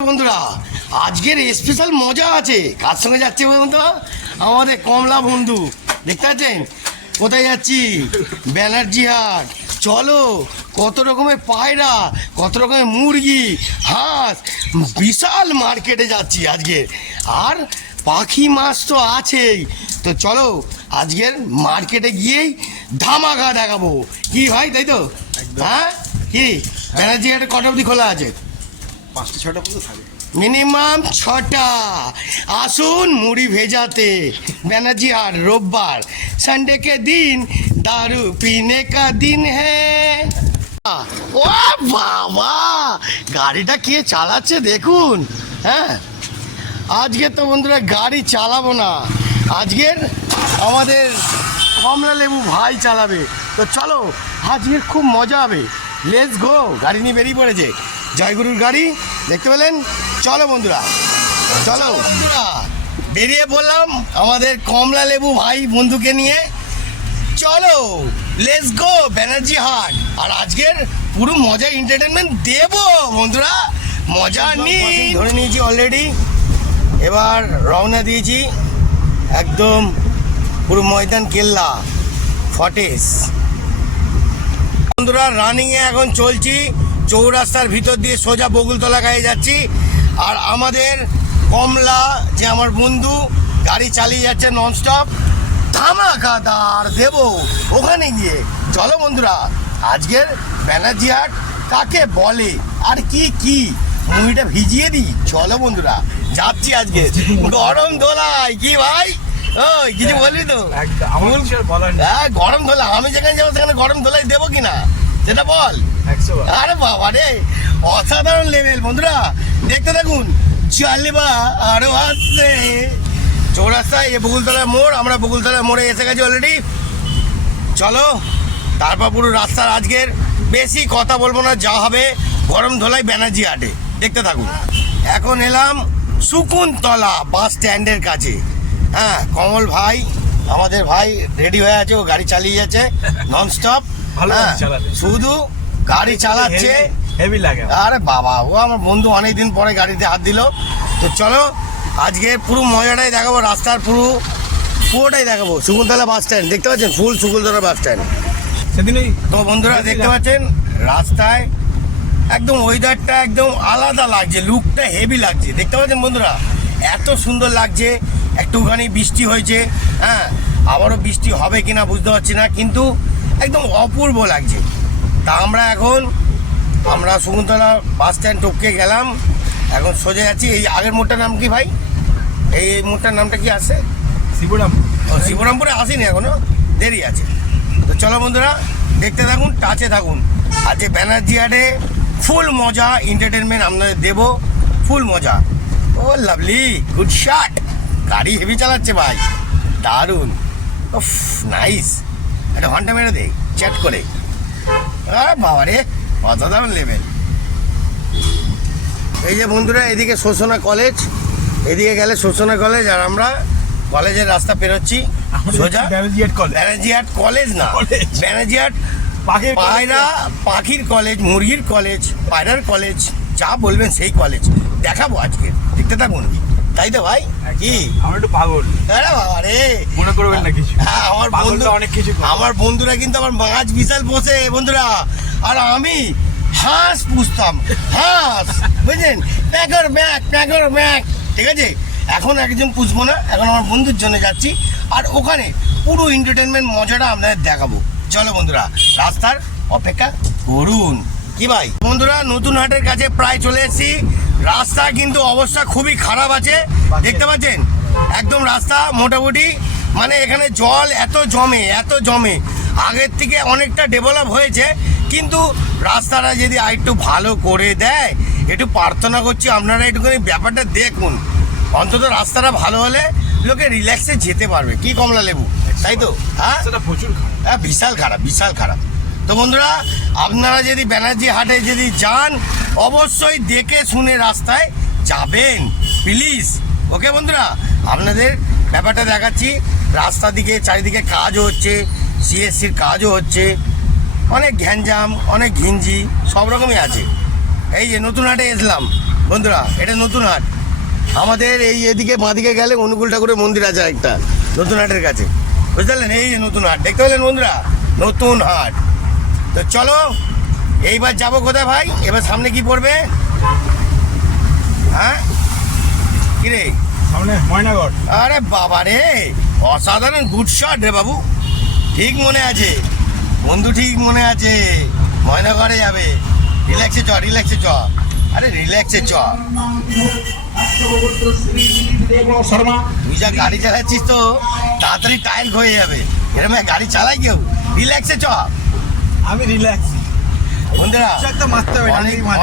বন্ধুরা আজকের স্পেশাল মজা আছে। কার সঙ্গে যাচ্ছে বন্ধুরা? আমাদের কমলা বন্ধু। দেখতে পাচ্ছেন কোথায় যাচ্ছি? ব্যানার্জি হাট। চলো, কত রকমের পায়রা, কত রকমের মুরগি, হাঁস, বিশাল মার্কেটে যাচ্ছি আজকে। আর পাখি মাছ তো আছেই। তো চলো আজকের মার্কেটে গিয়েই ধামাকা দেখাবো। কি ভাই, তাই তো? হ্যাঁ, কি ব্যানার্জি হাটে কটা অবধি খোলা আছে? 5টা 6টা পর্যন্ত থাকে, মিনিমাম 6টা। আসুন মুড়ি ভেজাতে ব্যানার্জি हाट। রোববার संडे के दिन दारू पीने का दिन है। ও বাবা, গাড়িটা কে চালাচ্ছে দেখুন। হ্যাঁ, আজকে তো বন্ধুরা গাড়ি চালাবো না, আজকের আমাদের কমলা লেবু ভাই চালাবে। তো চলো, আজকের খুব মজা হবে। Let's go. গাড়ি নিয়ে বেরিয়ে পড়েছে জয়গুরুর গাড়ি, দেখতে পেলেন। চলো বন্ধুরা, চলো বন্ধুরা, বেরিয়ে পড়লাম আমাদের কমলা লেবু ভাই বন্ধুকে নিয়ে। চলো লেটস গো ব্যানার্জি হাট। আর আজকের পুরো মজা এন্টারটেনমেন্ট দেবো বন্ধুরা। মজা নিয়ে ধরে নিয়েছি অলরেডি, এবার রওনা দিয়েছি একদম পুরো ময়দান কেল্লা ফটেস। বন্ধুরা রানিংয়ে এখন চলছি, চৌরাস্তার ভিতর দিয়ে সোজা বকুলতলা গায়ে যাচ্ছি। আর আমাদের কমলা যে আমার বন্ধু গাড়ি চালিয়ে যাচ্ছে ননস্টপ, ধামাকাদার দেবো ওখানে গিয়ে। চলো বন্ধুরা, আজকের ব্যানার্জি হাট কাকে বলে আর কি কি মুড়িটা ভিজিয়ে দিই। চলো বন্ধুরা, যাচ্ছি আজকে গরম দোলায়। কি ভাই, ওই কিছু বলবি তো? হ্যাঁ, গরম দোলা। আমি যেখানে যাবো সেখানে গরম দোলাই দেবো কিনা সেটা বল। আরে বাবা রে, অসাধারণ লেভেল বন্ধুরা, দেখতে থাকুন। চালিবা আরো আসছে চৌরাস্তায়, এ বকুলতলার মোড়। আমরা বকুলতলার মোড়ে এসে গেছি অলরেডি। চলো, তারপর পুরো রাস্তার আজকের বেশি কথা বলবো না, যা হবে গরম ধোলাই ব্যানার্জি হাটে, দেখতে থাকুন। এখন এলাম শকুন্তলা বাস স্ট্যান্ডের কাছে। হ্যাঁ, কমল ভাই আমাদের ভাই রেডি হয়ে আছে, ও গাড়ি চালিয়ে যাচ্ছে ননস্টপ। শুধু গাড়ি চালাচ্ছে, হেভি লাগে। আরে বাবা, ও আমার বন্ধু, অনেকদিন পরে গাড়িতে হাত দিল। তো চলো আজকে পুরো মজাটাই দেখাবো, রাস্তার পুরোটাই দেখাবো। শকুন্তলা বাস স্ট্যান্ড দেখতে পাচ্ছেন, ফুল শকুন্তলা বাস স্ট্যান্ড সেদিনই তো বন্ধুরা দেখতে পাচ্ছেন রাস্তায় একদম ওয়েদারটা একদম আলাদা লাগছে, লুকটা হেভি লাগছে। দেখতে পাচ্ছেন বন্ধুরা, এত সুন্দর লাগছে। একটুখানি বৃষ্টি হয়েছে, হ্যাঁ, আবারও বৃষ্টি হবে কিনা বুঝতে পারছি না, কিন্তু একদম অপূর্ব লাগছে। তা আমরা শকুন্তলা বাস স্ট্যান্ড টপকে গেলাম, এখন সোজা যাচ্ছি। এই আগের মোড়টার নাম কি ভাই? এই মোড়টার নামটা কি আছে? শিবরামপুর। শিবরামপুরে আসিনি এখনো, দেরি আছে। তো চলো বন্ধুরা, দেখতে থাকুন, টাচে থাকুন। আজকে ব্যানার্জি হাটে ফুল মজা এন্টারটেনমেন্ট আপনাদের দেবো, ফুল মজা। ও লাভলি, গুড শট। গাড়ি হেভি চালাচ্ছে ভাই, দারুণ। ও নাইস, একটা ঘন্টা মেরে দে চ্যাট করে। আরে বাবা রে, অসাধারণ লেভেল। এই যে বন্ধুরা, এদিকে শোষণা কলেজ, এদিকে গেলে শোষণা কলেজ, আর আমরা কলেজের রাস্তা পেরোচ্ছি সোজা ব্যানার্জি হাট কলেজ। ব্যানার্জি হাট কলেজ না, ব্যানার্জি হাট পায়রা পাখির কলেজ, মুরগির কলেজ, পায়রার কলেজ, যা বলবেন সেই কলেজ দেখাবো আজকে, দেখতে থাকুন। তাই তো ভাই? কি আমরা একটু পাগল। আরে বাবা রে, মনে করবেন না কিছু। হ্যাঁ, আমার বন্ধু অনেক কিছু, আমার বন্ধুরা কিন্তু আমার মাছ বিশাল পোষে বন্ধুরা। আর আমি হাঁস পুষতাম, হাঁস, বুঝলেন? প্যাকর ব্যাগ, ঠিক আছে? এখন একজন পুষবো না, এখন আমার বন্ধুর জন্য যাচ্ছি। আর ওখানে পুরো এন্টারটেনমেন্ট মজাটা আপনাদের দেখাবো। চলো বন্ধুরা, রাস্তার অপেক্ষা করুন। কি ভাই বন্ধুরা, নতুন হাটের কাছে প্রায় চলে এসেছি। রাস্তা কিন্তু অবস্থা খুবই খারাপ আছে, দেখতে পাচ্ছেন। একদম রাস্তা মোটামুটি, মানে এখানে জল এত জমে। আগের থেকে অনেকটা ডেভেলপ হয়েছে, কিন্তু রাস্তাটা যদি আরেকটু ভালো করে দেয়, একটু প্রার্থনা করছি আপনারা একটুখানি ব্যাপারটা দেখুন। অন্তত রাস্তাটা ভালো হলে লোকে রিল্যাক্সে যেতে পারবে। কি কমলা লেবু, তাই তো? হ্যাঁ, প্রচুর হ্যাঁ, বিশাল খারাপ। তো বন্ধুরা, আপনারা যদি ব্যানার্জি হাটে যদি যান, অবশ্যই দেখে শুনে রাস্তায় যাবেন প্লিজ। ওকে বন্ধুরা, আপনাদের ব্যাপারটা দেখাচ্ছি। রাস্তা দিকে চারিদিকে কাজও হচ্ছে, সিএসসির কাজও হচ্ছে, অনেক ঘ্যানজাম, অনেক ঘিঞ্জি, সব রকমই আছে। এই যে নতুন হাটে এসলাম, বন্ধুরা এটা নতুন হাট আমাদের এই এদিকে বাঁদিকে গেলে অনুকূল ঠাকুরের মন্দির আছে একটা নতুন হাটের কাছে, বুঝতে পারলেন? এই যে নতুন হাট দেখতে পেলেন বন্ধুরা, নতুন হাট। তো চলো এইবার যাবো কোথায় ভাই? এবার সামনে কি পড়বে? হ্যাঁ কিরে? সামনে ময়নাগড়। আরে বাবা রে, অসাধারণ গুড শট রে বাবু, ঠিক মনে আছে বন্ধু, ঠিক মনে আছে। ময়নাগড়ে যাবে, রিল্যাক্সে চ, রিল্যাক্সে চ, আরে রিল্যাক্সে চ। তুই যা গাড়ি চালাচ্ছিস তো তাড়াতাড়ি টায়ার হয়ে যাবে, এরকম গাড়ি চালায় কেউ? রিল্যাক্সে চ। আমি রিল্যাক্স বন্ধুরা একটা মারতে হবে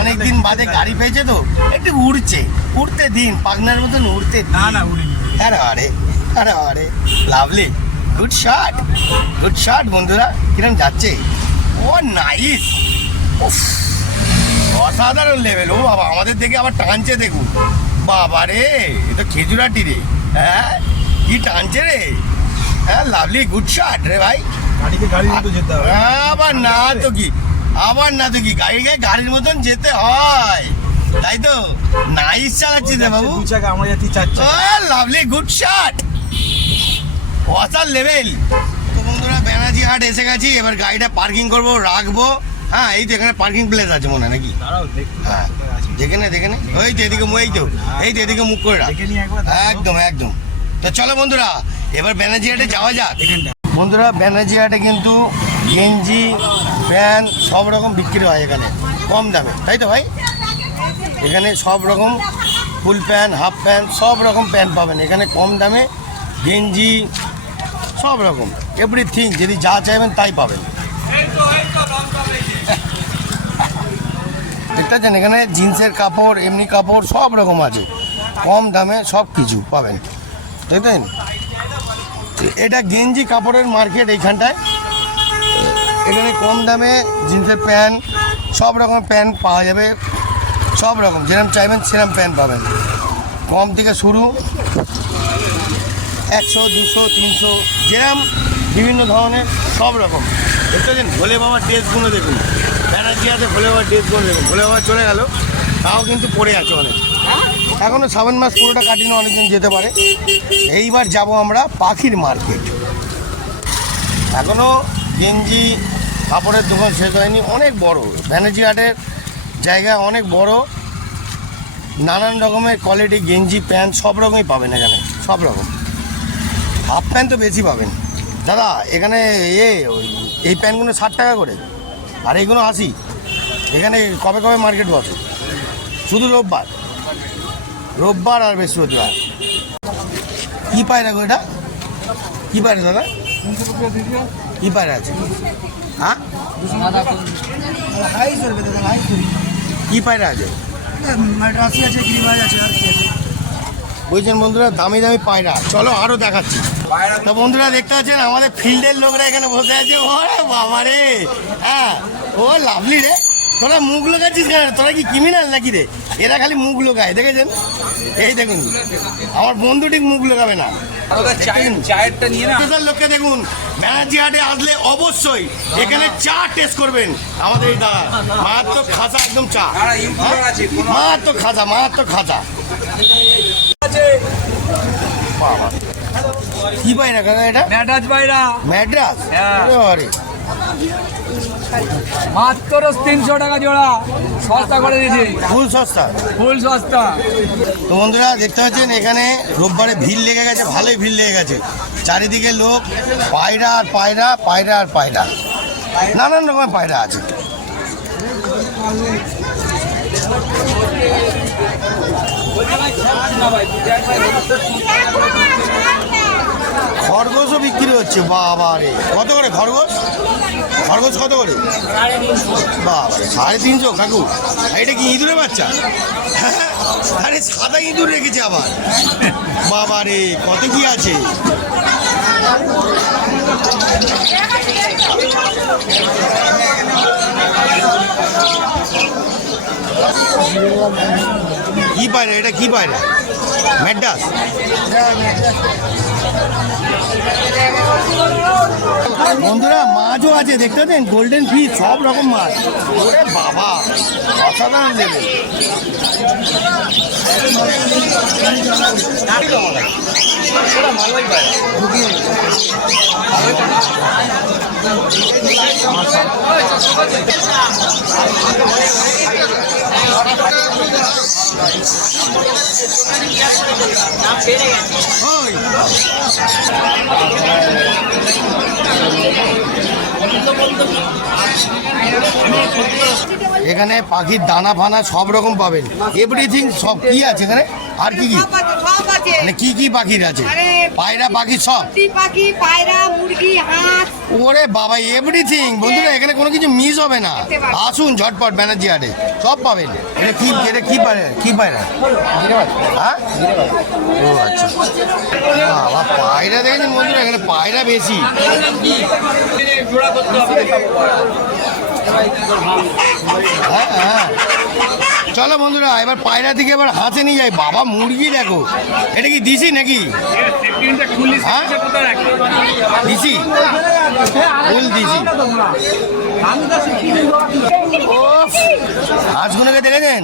অনেকদিন বাদে গাড়ি পেয়েছে তো একটু উড়ছে, উঠতে দিন, পাগনার মতন উঠতে দিন। না না উড়িনি। আরে আরে আরে আরে lovely, good shot, good shot বন্ধুরা। কিরম যাচ্ছে? ও নাইস, অসাধারণ লেভেল। ও বাবা, আমাদের দেখে আবার টানছে দেখুন, বাবা রে এ তো খেজুরাটি রে। হ্যাঁ কি টানছে রে। হ্যাঁ লাভলি, গুড শট রে ভাই। গাড়িকে গাড়ির মতো যেতে হবে। আবার না তো কি, আবার না তো কি, গাড়িকে গাড়ির মতন যেতে হয়, তাই তো? নাইস চালাচ্ছিস রে বাবু। 2 চাকা, আমরা যাচ্ছি 4 চাকা। লাভলি, গুড শট, অসার লেভেল। তো বন্ধুরা ব্যানার্জি হাট এসে গেছি, এবার গাড়িটা পার্কিং করব, রাখবো। হ্যাঁ এই তো এখানে পার্কিং প্লেস আছে মনে হয় নাকি? দাঁড়াও দেখি। হ্যাঁ দেখে নে, দেখে নে, ওই তো এদিকে, এই তো এদিকে মুখ করে রাখ। দেখে নি একবার। একদম একদম। তো চলো বন্ধুরা এবার ব্যানার্জি হাটে যাওয়া যাক। এখানটা বন্ধুরা ব্যানার্জি হাটে কিন্তু গেঞ্জি প্যান্ট সব রকম বিক্রি হয় এখানে কম দামে, তাই তো ভাই? এখানে সব রকম ফুল প্যান্ট, হাফ প্যান্ট, সব রকম প্যান্ট পাবেন এখানে কম দামে। গেঞ্জি সব রকম এভরিথিং, যদি যা চাইবেন তাই পাবেন। দেখতে পাচ্ছেন এখানে জিন্সের কাপড়, এমনি কাপড় সব রকম আছে, কম দামে সব কিছু পাবেন, দেখবেন? এটা গেঞ্জি কাপড়ের মার্কেট এইখানটায়। এখানে কম দামে জিন্সের প্যান্ট, সব রকম প্যান্ট পাওয়া যাবে, সব রকম যেরকম চাইবেন সেরকম প্যান্ট পাবেন, কম থেকে শুরু 100, 200, 300, যেরকম বিভিন্ন ধরনের সব রকম। দেখতে পাচ্ছেন ভোলে বাবার ড্রেসগুলো দেখুন, ব্যানার্জি হাতে ভোলে বাবার ড্রেসগুলো দেখুন। ভোলে বাবা চলে গেল, তাও কিন্তু পড়ে আছে অনেক, এখনও 7 মাস পুরোটা কাটিয়ে অনেকজন যেতে পারে। এইবার যাব আমরা পাখির মার্কেট। এখনও গেঞ্জি কাপড়ের দোকান শেষ হয়নি, অনেক বড় ব্যানার্জি হাটের জায়গা, অনেক বড়, নানান রকমের কোয়ালিটি গেঞ্জি প্যান্ট সব রকমই পাবেন এখানে, সব রকম। হাফ প্যান্ট তো বেশি পাবেন দাদা এখানে। এই প্যান্টগুলো 60 টাকা করে, আর এইগুলো 80। এখানে কবে কবে মার্কেট বসে? শুধু রোববার আর বৃহস্পতিবার। কী পায়রা গো এটা? কী পায়রা দাদা? কী পায়রা আছে? হ্যাঁ কী পায়রা আছে? বলছেন বন্ধুরা দামি দামি পায়রা, চলো আরও দেখাচ্ছি। তো বন্ধুরা দেখতে পাচ্ছেন আমাদের ফিল্ডের লোকরা এখানে বসে আছে। ওরে বাবা রে, হ্যাঁ ও লাভলি রে। তোরা মুখ লোকাচ্ছিস কেন? তোরা কি ক্রিমিনাল নাকি রে? এরা খালি মুখ লোকায়, দেখেছেন? এই দেখুন আমার বন্ধু ঠিক মুখ লোকাবে না। চায়েরটা নিয়ে না। লোককে দেখুন ব্যানার্জি হাটে আসলে অবশ্যই এখানে চা টেস্ট করবেন। আমাদের এই দাদা মারাত্মক খাঁচা, একদম চা মারাত্মক খাঁচা, মারাত্মক খাঁচা। বাবা কি পায়রা কাকা এটা? ম্যাড্রাস পায়রা। ম্যাড্রাস? হ্যাঁ। আরে মাত্র 300 টাকা জোড়া, সস্তা করে দিয়েছি, ফুল সস্তা, ফুল সস্তা। তো বন্ধুরা দেখতে পাচ্ছেন এখানে রোববারে ভিড় লেগে গেছে, ভালোই ভিড় লেগে গেছে, চারিদিকে লোক, পায়রা আর পায়রা, পায়রা আর পায়রা, নানান রকমের পায়রা আছে। খরগোশও বিক্রি হচ্ছে, বাবা রে কত করে খরগোশ? খরগোশ কত করে? বাবা রে 350 কাকু। এটা কি ইঁদুরের বাচ্চা? আরে সাদা ইঁদুর রেখেছে আবার, বাবা রে কত কি আছে। কি পায়রা এটা? কি পায়রা? ম্যাড্রাস। বন্ধুরা মাছও আছে দেখতে পাচ্ছেন, গোল্ডেন ফিশ সব রকম মাছ। ওরে বাবা অসাধারণ লেভেল। ওই এখানে পাখির দানা ফানা সব রকম পাবেন, এভরিথিং সব। কি আছে এখানে আর কি কি মানে কি কি পাখির আছে? পায়রা পাখি সব পাখি, পায়রা, মুরগি, হাঁস। ওরে বাবা এভরিথিং। বন্ধুরা এখানে কোনো কিছু মিস হবে না, আসুন ঝটপট ব্যানার্জি হাটে সব পাবেন। এটা কি পায়রা? কি পায়রা? হ্যাঁ ও আচ্ছা বাবা পায়রা দেখেছেন বন্ধুরা, এখানে পায়রা বেশি। হ্যাঁ হ্যাঁ চলো বন্ধুরা এবার পায়রা থেকে এবার হাতে নিয়ে যাই। বাবা মুরগি দেখো, এটা কি দিছি নাকি? হ্যাঁ দিছি, ফুল দিছি। হাঁসগুলোকে দেখেছেন?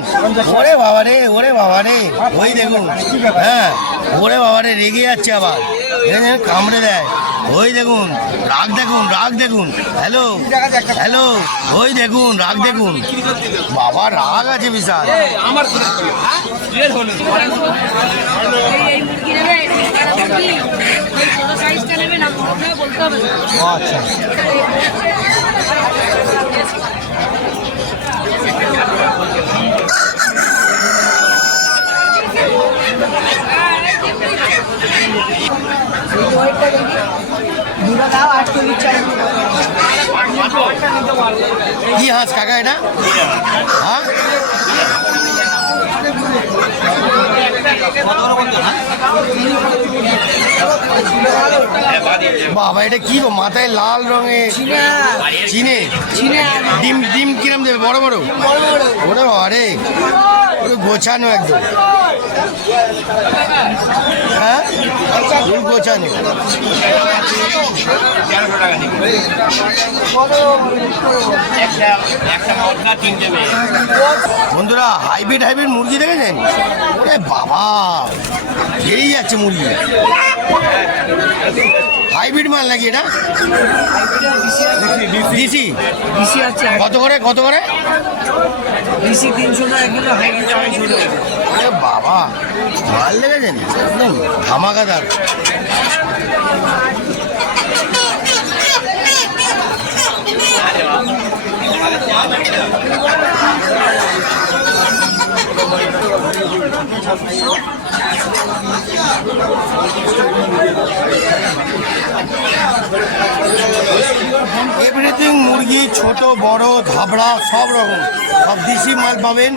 ওরে বাবা রে, ওরে বাবা রে, ওই দেখুন। হ্যাঁ ওরে বাবা রে, রেগে যাচ্ছে আবার, দেখেছেন কামড়ে দেয়। ওই দেখুন রাগ, দেখুন রাগ দেখুন। হ্যালো হ্যালো, ওই দেখুন রাগ দেখুন। বাবা রাগ আছে বিশাল। আমার এই মুরগি নেবে, ছোট সাইজটা নেবে না, বলতে হবে। আচ্ছা কি হাঁস কাকা এটা? হ্যাঁ বাবা এটা কি গো, মাথায় লাল রঙের চিনে ডিম। ডিম কিরম দেবে? বড় বড়? ওরে বাবা রে, ওরে গোছানো একদম। হ্যাঁ ফুল গোছানো। বন্ধুরা হাইব্রিড মুরগি দেখেছেন? ওরে বাবা এই যাচ্ছে মুরগি। হাইব্রিড মাল নাকি এটা? দিছি কত করে? কত করে? ডিসি 300 টাকা কিলো, হাইব্রিড 250 টাকা। আরে বাবা মাল দেখেছেন একদম ধামাকাদার। এভরিথিং মুরগি ছোট বড় ধাবড়া সব রকম, সব দেশি মাল পাবেন।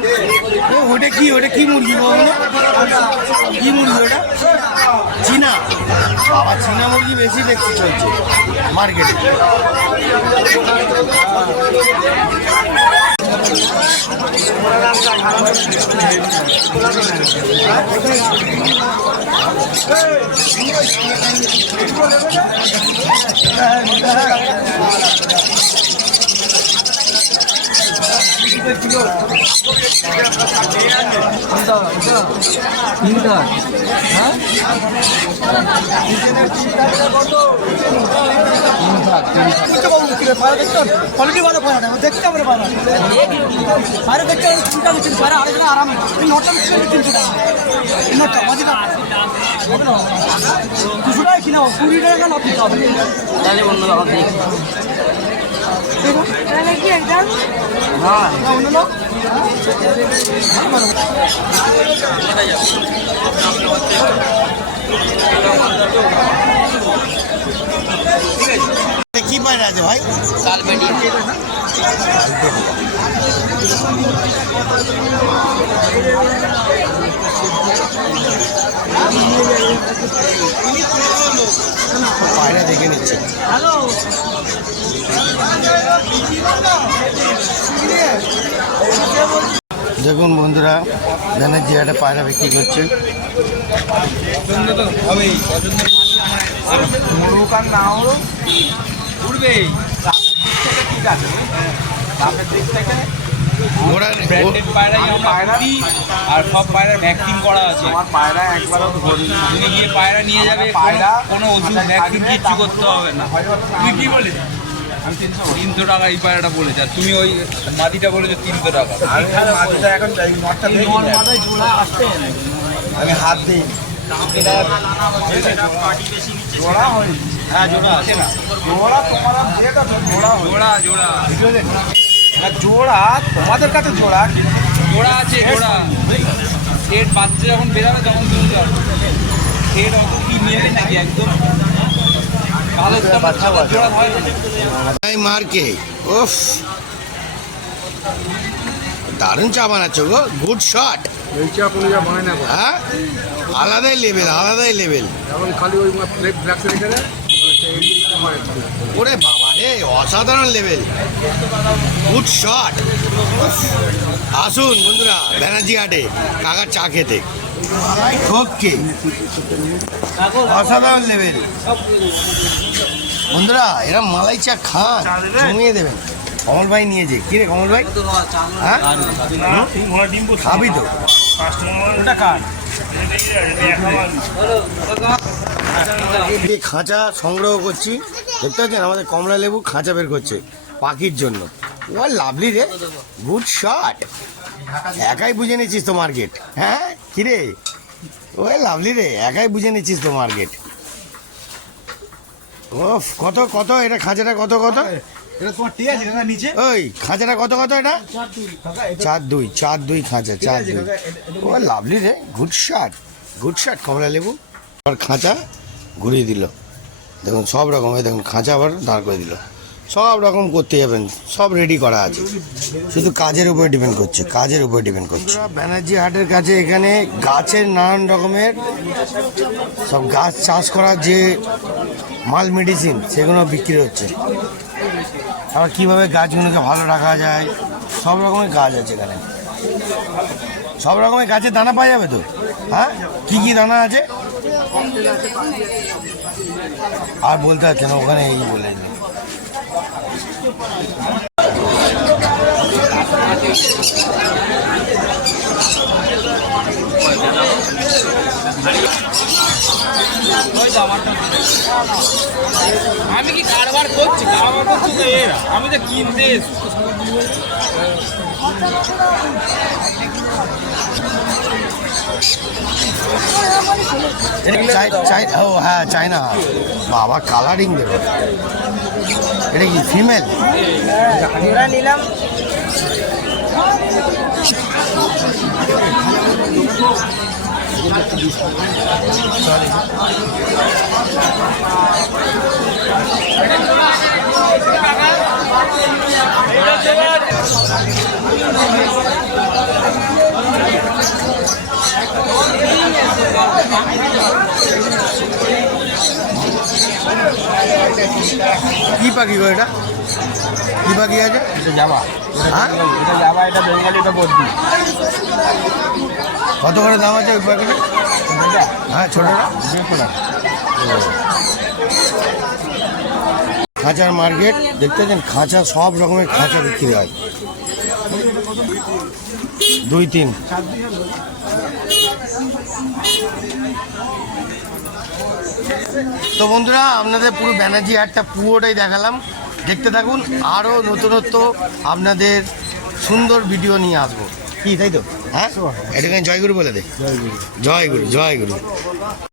ওটা কি? ওটা কি মুরগি বলুন? কি মুরগি ওটা? চীনা? বাবা চীনা মুরগি বেশি দেখছি চলছে মার্কেটে। क्वालिटी वाला पाना है देखते मेरे पाना सारे देखते चिंता कुछ सारे आरे जन आराम है नोट में चिंता नोट मजे का दूसरा खिला पूरी रहेगा ना पीता चले बंदो लगा देख देखो তাহলে কি একদম हां ना उन लोग কি পায়রা আছে ভাই? পায়রা দেখে নিচ্ছে। দেখুন বন্ধুরা, ব্যানার্জি একটা পায়রা বিক্রি করছে। পছন্দ তো হবেই, পছন্দ মোরগ আর না হলো উঠবেই। ঠিক আছে, বাপের দিক থেকে ব্র্যান্ডেড পায়রাই আমরা দিই, আর সব পায়রা ভ্যাকসিন করা আছে। আমার পায়রা একবারও ধরি, তুমি গিয়ে পায়রা নিয়ে যাবে, পায়রা কোনো ওষুধ ভ্যাকসিন কিচ্ছু করতে হবে না। তুই কি বলিস? আমি 300 টাকা এই পায়রাটা বলেছে, আর তুমি ওই মাটিটা বলেছো 300 টাকা। এখন আমি হাত দিই জোড়া হয়। হ্যাঁ জোড়া আছে না, জোড়া তোমার জোড়া জোড়া জোড়া তোমাদের কাছে জোড়া জোড়া আছে। জোড়া সেট বাচ্চা যখন বেরাবে তখন তুমি সেট অত কি নেবে নাকি একদম ভালো জোড়া হয় না। মার্কে উফ, দারুণ চা বানাচ্ছ গো, গুড শট। এই চা কোনো যা বানায় না, হ্যাঁ আলাদাই লেভেল, আলাদাই লেভেল। এখন খালি ওই ব্ল্যাক রেখে দেয়। ওরে বাবা রে, অসাধারণ লেভেল, গুড শট। আসুন বন্ধুরা ব্যানার্জি হাটে কাকার চা খেতে। ওকে, অসাধারণ লেভেল বন্ধুরা। এরা মালাই চা খান, জমিয়ে দেবেন। কমল ভাই নিয়েছে, কি রে কমল ভাই? হ্যাঁ খাবি তো? ওটা কার খাঁচা সংগ্রহ করছি, দেখতে পাচ্ছেন আমাদের কমলা লেবু খাঁচা বের করছে পাখির জন্য। ও লাভলি রে, গুড শট। একাই বুঝে নিচ্ছিস তো মার্কেট? হ্যাঁ কিরে, ও লাভলি রে, একাই বুঝে নিচ্ছিস তো মার্কেট। ও কত কত এটা খাঁচাটা কত কত? এটা তোমার ঠিক আছে কাকা নিচে? ওই খাঁচাটা কত কত এটা? 4-2 4-2 খাঁচা 4-2। ও লাভলি রে, গুড শট, গুড শট কমলা লেবু। আবার খাঁচা ঘুরিয়ে দিল, দেখুন সব রকমের, দেখুন খাঁচা আবার দাঁড় করে দিল। সব রকম করতে যাবেন, সব রেডি করা আছে, শুধু কাজের উপরে ডিপেন্ড করছে, কাজের উপরে ডিপেন্ড করছে। ব্যানার্জি হাটের কাছে এখানে গাছের নানান রকমের সব গাছ চাষ করার যে মাল মেডিসিন সেগুলো বিক্রি হচ্ছে। আবার কীভাবে গাছগুলোকে ভালো রাখা যায়, সব রকমের গাছ আছে এখানে। সব রকমের গাছের দানা পাওয়া যাবে তো? হ্যাঁ কী কী দানা আছে আর বলতে পারছে না, ওখানে এই বলে দিল। আমি কি কারবার করছি? কারবার করছি তো এরা, আমি তো কিনতে ও হ্যাঁ চাইনা, বাবা কালারিং দেবে। এটা কি ফিমেল? নিলাম কি পাখি গো এটা? কি পাখি আছে? এটা যাবা, হ্যাঁ এটা যাবা, এটা বেঙ্গলি, এটা বদ্রি। কত করে দাম আছে ওই পাখিটা? হ্যাঁ ছোটটা 150 টাকা। খাঁচার মার্কেট দেখতে পাচ্ছেন, খাঁচা সব রকমের খাঁচা বিক্রি হয়। 2-3 তো বন্ধুরা আপনাদের পুরো ব্যানার্জি হাটটা পুরোটাই দেখালাম, দেখতে থাকুন। আরও নতুনত্ব আপনাদের সুন্দর ভিডিও নিয়ে আসবো, কি তাই তো? হ্যাঁ এটাকে জয়গুরু বলে দে। জয়গুরু, জয়গুরু, জয়গুরু।